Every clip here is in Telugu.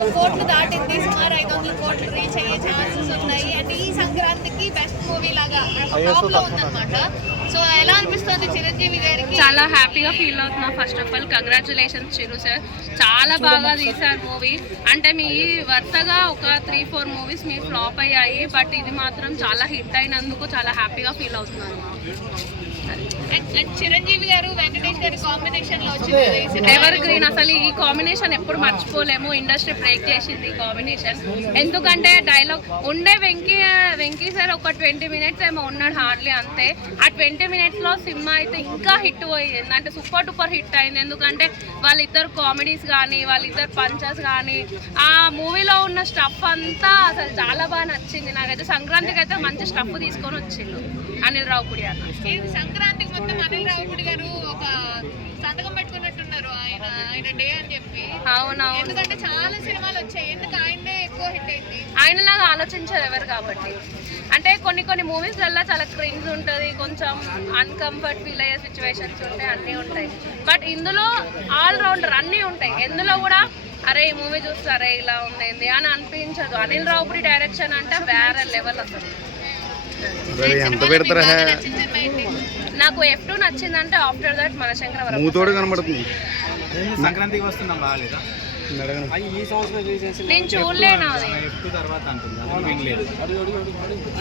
కోట్లు దాటింది, సుమారు 500 కోట్లు రీచ్ అయ్యే ఛాన్సెస్ ఉన్నాయి. అంటే ఈ సంక్రాంతికి బెస్ట్ మూవీ లాగా టాప్ లో ఉందన్నమాట. సో ఎలా అనిపిస్తుంది చిరంజీవి గారికి? చాలా హ్యాపీగా ఫీల్ అవుతున్నా. First of all congratulations Chiru sir, చాలా బాగా తీశారు మూవీ. అంటే మీ వరుసగా ఒక 3-4 మూవీస్ మీ ఫ్లాప్ అయ్యాయి, బట్ ఇది మాత్రం చాలా హిట్ అయినందుకు చాలా హ్యాపీగా ఫీల్ అవుతున్నాను. చిరంజీవి గారు వెంకటేష్ గారి కాంబినేషన్ లో వచ్చింది ఎవర్ గ్రీన్. అసలు ఈ కాంబినేషన్ ఎప్పుడు మర్చిపోలేము. ఇండస్ట్రీ బ్రేక్ చేసింది ఈ కాంబినేషన్. ఎందుకంటే డైలాగ్ ఉండే వెంకీ సార్ ఒక 20 మినిట్స్ ఏమో ఉన్నాడు హార్డ్లీ, అంతే. ఆ 20 మినిట్స్ లో సినిమా అయితే ఇంకా హిట్ పోయింది, అంటే సూపర్ డూపర్ హిట్ అయింది. ఎందుకంటే వాళ్ళిద్దరు కామెడీస్ కానీ వాళ్ళిద్దరు పంచెస్ కానీ ఆ మూవీలో ఉన్న స్టఫ్ అంతా అసలు చాలా బాగా నచ్చింది నాకైతే. సంక్రాంతికి అయితే మంచి స్టఫ్ తీసుకొని వచ్చిండు అనిల్ రావుపూడి అన్న. సంక్రాంతికి మొత్తం అనిల్ రావుపూడి గారు ఒక సంతకం పెట్టుకున్నట్టున్నారు ఆయన డే అని చెప్పి. అవునవును, ఎందుకంటే చాలా సినిమాలు వచ్చాయి, ఎందుకు ఆయనే ఎక్కువ హిట్ అయింది? ఆయనలాగా ఆలోచించారు ఎవరు కాబట్టి. అంటే కొన్ని మూవీస్లలో చాలా క్రింజ్ ఉంటుంది, కొంచెం అన్కంఫర్ట్ ఫీల్ అయ్యే సిచ్యువేషన్స్ ఉంటాయి, అన్నీ ఉంటాయి. బట్ ఇందులో ఆల్ రౌండర్ అన్నీ ఉంటాయి. ఎందులో కూడా అరే ఈ మూవీ చూస్తారే ఇలా ఉంది అని అనిపించదు. అనిల్ రావుపూడి డైరెక్షన్ అంటే వేరే లెవెల్ అసలు. నాకు F2 నచ్చిందంటే ఆఫ్టర్ దట్ మనశంకర కనబడుతుంది. సంక్రాంతికి వస్తున్నాం బాగాలేదా? నేను చూడలేను.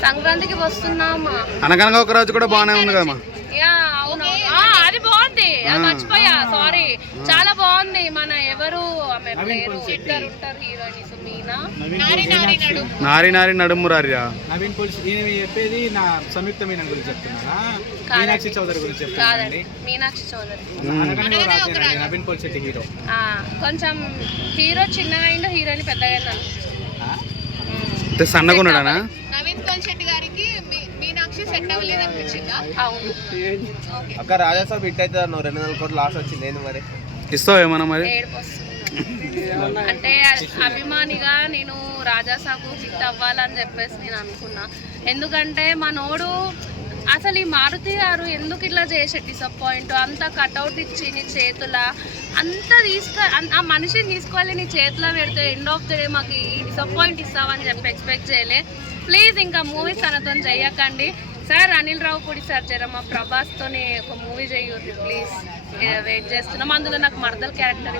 సంక్రాంతికి వస్తున్నామా అనగనగా ఒక రోజు కూడా బాగానే ఉంది కదమ్మా. అవును, అది బాగుంది, అది మర్చిపోయా, సారీ. చాలా బాగుంది. మన ఎవరు ఆమె పేరు ఉంటారు హీరోయిన్స్, మీనా నారి నారి నడుమురారియా నవీన్ పోలీస్ చెప్పేది నా సంయుక్త మీనన్ గురించి చెప్తున్నా, మీనాక్షి చౌదరి గురించి చెప్తానండి. మీనాక్షి చౌదరి నవీన్ పోలీస్ హీరో. కొంచెం హీరో చిన్నగా అయిందో హీరోయిన్ పెద్దగా అయింది. సన్నగున్నాడా? నవీన్ పోల్శెట్టి గారికి మీనాక్షి సెట్ అవ్వలేదు అనిపించిందా? అవును అక్క. రాజాసాబ్ హిట్ అయితే 200 కోట్లు లాస్ వచ్చింది, ఏంది మరి? ఇస్తావు ఏమన్నా మరి? అంటే అభిమానిగా నేను రాజాసాబు హిట్ అవ్వాలని చెప్పేసి నేను అనుకున్నా. ఎందుకంటే మనోడు అసలు ఈ మారుతి గారు ఎందుకు ఇట్లా చేసే డిసప్పాయింట్, అంత కట్అవుట్ ఇచ్చి నీ చేతుల అంత ఆ మనిషిని తీసుకొని నీ చేతిలో పెడితే ఎండ్ ఆఫ్ ద డే మాకు ఈ డిసప్పాయింట్ ఇస్తావని చెప్పి ఎక్స్పెక్ట్ చేయలే. ప్లీజ్ ఇంకా మూవీస్ తనతో చెయ్యకండి సార్. అనిల్ రావుపూడి సార్ జర మా ప్రభాస్తోని ఒక మూవీ చెయ్యొద్దు ప్లీజ్, వెయిట్ చేస్తున్నాం. అందులో నాకు మర్దల్ క్యారెక్టర్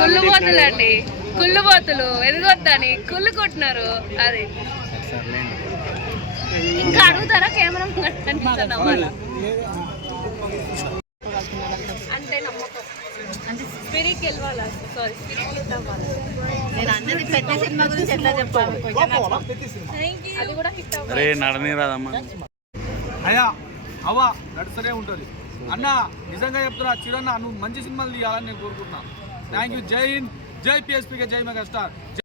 కుళ్ళుబోతులు అండి, కుళ్ళుబోతులు ఎదుగొద్దని కుళ్ళు కొట్టినారు. అది ఇంకా అడుగుతారా కెమెరా అంటే నమ్మకం, అంటే స్పిరిట్ గెలవాలా, సారీ స్పిరిట్ హిట్ అవ్వాలి. నేను అందరికి పెద్ద సినిమా గురించి ఎట్లా చెప్పాలి, అది కూడా హిట్ అవ్వాలి. అరే నడనే రాదమ్మా. అయ్యా అవ్వ నడుస్తూనే ఉంటుంది అన్న. నిజంగా చెప్తున్నా చిరన్న, నువ్వు మంచి సినిమాలు తీయాలని నేను కోరుకుంటున్నా. Thank you. జై హింద్, జై PSPK, జై మెగాస్టార్.